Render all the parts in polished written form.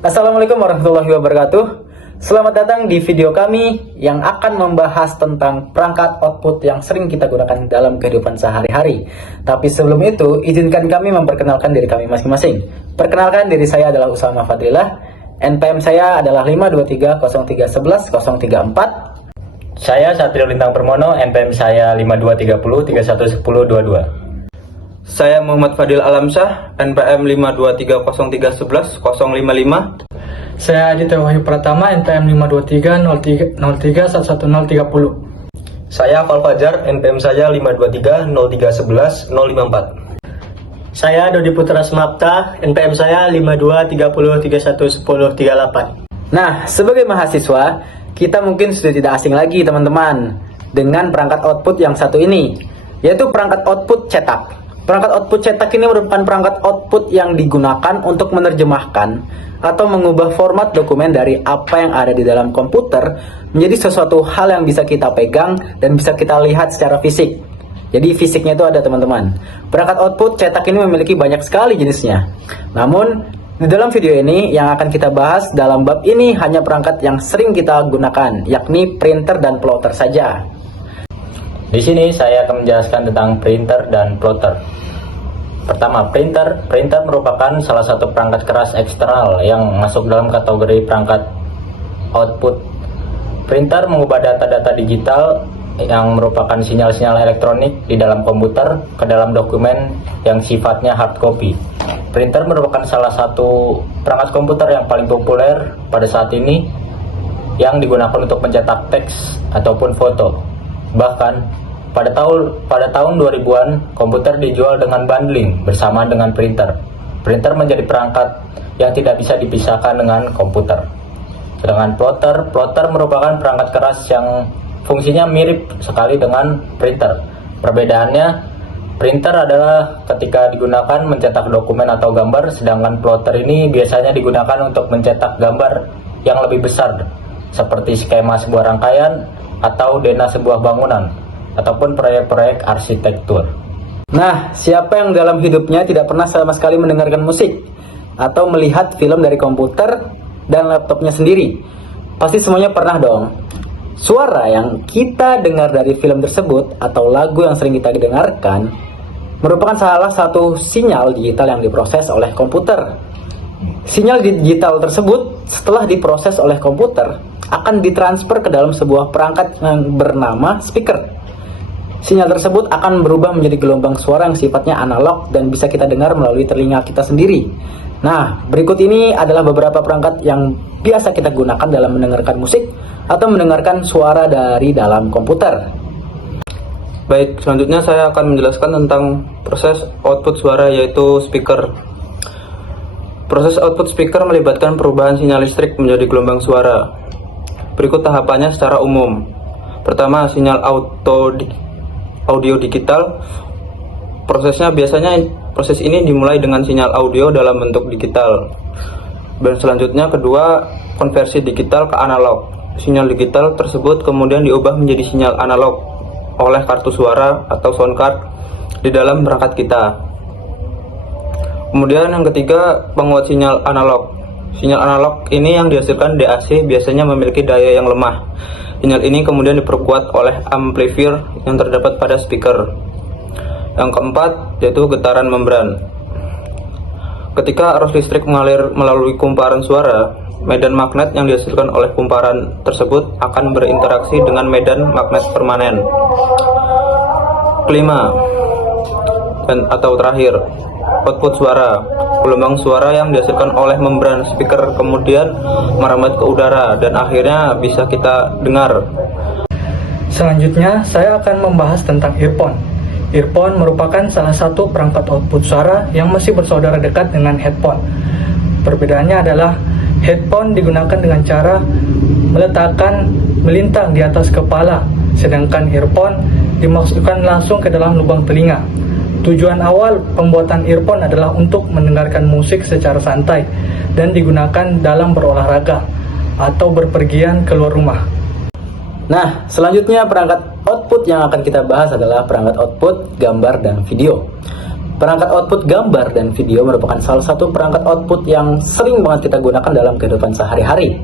Assalamualaikum warahmatullahi wabarakatuh. Selamat datang di video kami yang akan membahas tentang perangkat output yang sering kita gunakan dalam kehidupan sehari-hari. Tapi sebelum itu, izinkan kami memperkenalkan diri kami masing-masing. Perkenalkan, diri saya adalah Usama Fadrilah. NPM saya adalah 52303111034. Saya Satrio Lintang Permono, NPM saya 5230311022. Saya Muhammad Fadil Alamsyah, NPM 52303111055. Saya Aditya Wahyu Pratama, NPM 52303111030. Saya Fal Fajar, NPM saya 52303111054. Saya Dodi Putra Semapta, NPM saya 5230311038. Nah, sebagai mahasiswa, kita mungkin sudah tidak asing lagi teman-teman dengan perangkat output yang satu ini, yaitu perangkat output cetak. Perangkat output cetak ini merupakan perangkat output yang digunakan untuk menerjemahkan atau mengubah format dokumen dari apa yang ada di dalam komputer menjadi sesuatu hal yang bisa kita pegang dan bisa kita lihat secara fisik. Jadi fisiknya itu ada teman-teman. Perangkat output cetak ini memiliki banyak sekali jenisnya. Namun di dalam video ini yang akan kita bahas dalam bab ini hanya perangkat yang sering kita gunakan, yakni printer dan plotter saja. Di sini saya akan menjelaskan tentang printer dan plotter. Pertama, printer. Printer merupakan salah satu perangkat keras eksternal yang masuk dalam kategori perangkat output. Printer mengubah data-data digital yang merupakan sinyal-sinyal elektronik di dalam komputer ke dalam dokumen yang sifatnya hard copy. Printer merupakan salah satu perangkat komputer yang paling populer pada saat ini yang digunakan untuk mencetak teks ataupun foto. Bahkan pada tahun 2000-an komputer dijual dengan bundling bersama dengan printer. Printer menjadi perangkat yang tidak bisa dipisahkan dengan komputer. Dengan plotter, plotter merupakan perangkat keras yang fungsinya mirip sekali dengan printer. Perbedaannya, printer adalah ketika digunakan mencetak dokumen atau gambar, sedangkan plotter ini biasanya digunakan untuk mencetak gambar yang lebih besar, seperti skema sebuah rangkaian atau dena sebuah bangunan, ataupun proyek-proyek arsitektur. Nah, siapa yang dalam hidupnya tidak pernah sama sekali mendengarkan musik atau melihat film dari komputer dan laptopnya sendiri? Pasti semuanya pernah dong. Suara yang kita dengar dari film tersebut atau lagu yang sering kita dengarkan merupakan salah satu sinyal digital yang diproses oleh komputer. Sinyal digital tersebut setelah diproses oleh komputer akan ditransfer ke dalam sebuah perangkat yang bernama speaker. Sinyal tersebut akan berubah menjadi gelombang suara yang sifatnya analog dan bisa kita dengar melalui telinga kita sendiri. Nah, berikut ini adalah beberapa perangkat yang biasa kita gunakan dalam mendengarkan musik atau mendengarkan suara dari dalam komputer. Baik, selanjutnya saya akan menjelaskan tentang proses output suara, yaitu speaker. Proses output speaker melibatkan perubahan sinyal listrik menjadi gelombang suara. Berikut tahapannya secara umum. Pertama, sinyal audio digital. Proses ini dimulai dengan sinyal audio dalam bentuk digital. Dan selanjutnya kedua, konversi digital ke analog. Sinyal digital tersebut kemudian diubah menjadi sinyal analog oleh kartu suara atau sound card di dalam perangkat kita. Kemudian yang ketiga, penguat sinyal analog. Sinyal analog ini yang dihasilkan DAC biasanya memiliki daya yang lemah. Sinyal ini kemudian diperkuat oleh amplifier yang terdapat pada speaker. Yang keempat, yaitu getaran membran. Ketika arus listrik mengalir melalui kumparan suara, medan magnet yang dihasilkan oleh kumparan tersebut akan berinteraksi dengan medan magnet permanen. Kelima, atau terakhir, output suara. Gelombang suara yang dihasilkan oleh membran speaker kemudian merambat ke udara dan akhirnya bisa kita dengar. Selanjutnya, saya akan membahas tentang earphone. Earphone merupakan salah satu perangkat output suara yang masih bersaudara dekat dengan headphone. Perbedaannya adalah headphone digunakan dengan cara meletakkan melintang di atas kepala, sedangkan earphone dimasukkan langsung ke dalam lubang telinga. Tujuan awal pembuatan earphone adalah untuk mendengarkan musik secara santai dan digunakan dalam berolahraga atau berpergian keluar rumah. Nah, selanjutnya perangkat output yang akan kita bahas adalah perangkat output gambar dan video. Perangkat output gambar dan video merupakan salah satu perangkat output yang sering banget kita gunakan dalam kehidupan sehari-hari.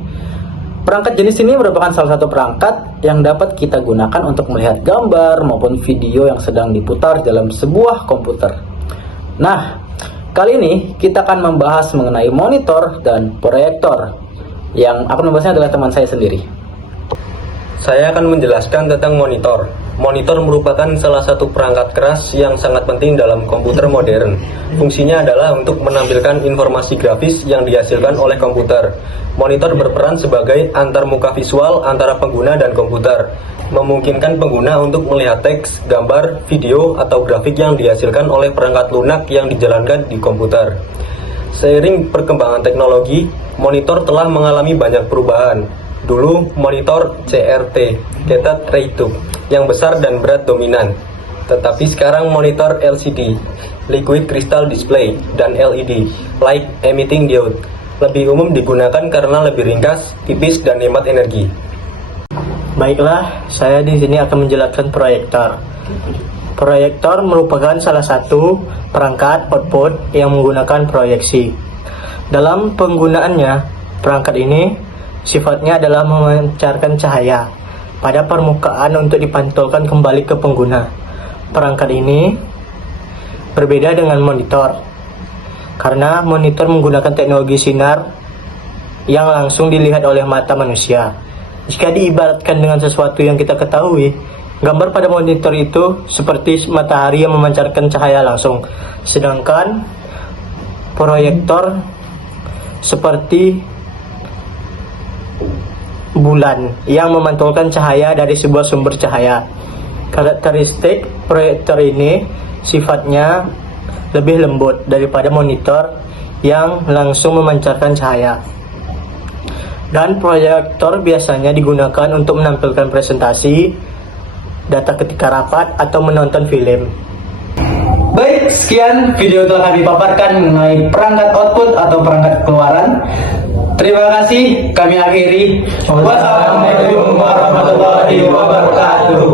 Perangkat jenis ini merupakan salah satu perangkat yang dapat kita gunakan untuk melihat gambar maupun video yang sedang diputar dalam sebuah komputer. Nah, kali ini kita akan membahas mengenai monitor dan proyektor. Yang akan membahasnya adalah teman saya sendiri. Saya akan menjelaskan tentang monitor. Monitor merupakan salah satu perangkat keras yang sangat penting dalam komputer modern. Fungsinya adalah untuk menampilkan informasi grafis yang dihasilkan oleh komputer. Monitor berperan sebagai antarmuka visual antara pengguna dan komputer, memungkinkan pengguna untuk melihat teks, gambar, video, atau grafik yang dihasilkan oleh perangkat lunak yang dijalankan di komputer. Seiring perkembangan teknologi, monitor telah mengalami banyak perubahan. Dulu monitor CRT, Cathode Ray Tube, yang besar dan berat dominan. Tetapi sekarang monitor LCD, Liquid Crystal Display, dan LED, Light Emitting Diode, lebih umum digunakan karena lebih ringkas, tipis, dan hemat energi. Baiklah, saya di sini akan menjelaskan proyektor. Proyektor merupakan salah satu perangkat output yang menggunakan proyeksi. Dalam penggunaannya, perangkat ini sifatnya adalah memancarkan cahaya pada permukaan untuk dipantulkan kembali ke pengguna. Perangkat ini berbeda dengan monitor, karena monitor menggunakan teknologi sinar yang langsung dilihat oleh mata manusia. Jika diibaratkan dengan sesuatu yang kita ketahui, gambar pada monitor itu seperti matahari yang memancarkan cahaya langsung, sedangkan proyektor seperti bulan yang memantulkan cahaya dari sebuah sumber cahaya. Karakteristik proyektor ini sifatnya lebih lembut daripada monitor yang langsung memancarkan cahaya. Dan proyektor biasanya digunakan untuk menampilkan presentasi, data ketika rapat, atau menonton film. Baik, sekian video telah kami paparkan mengenai perangkat output atau perangkat keluaran. Terima kasih, kami akhiri. Wassalamualaikum warahmatullahi wabarakatuh.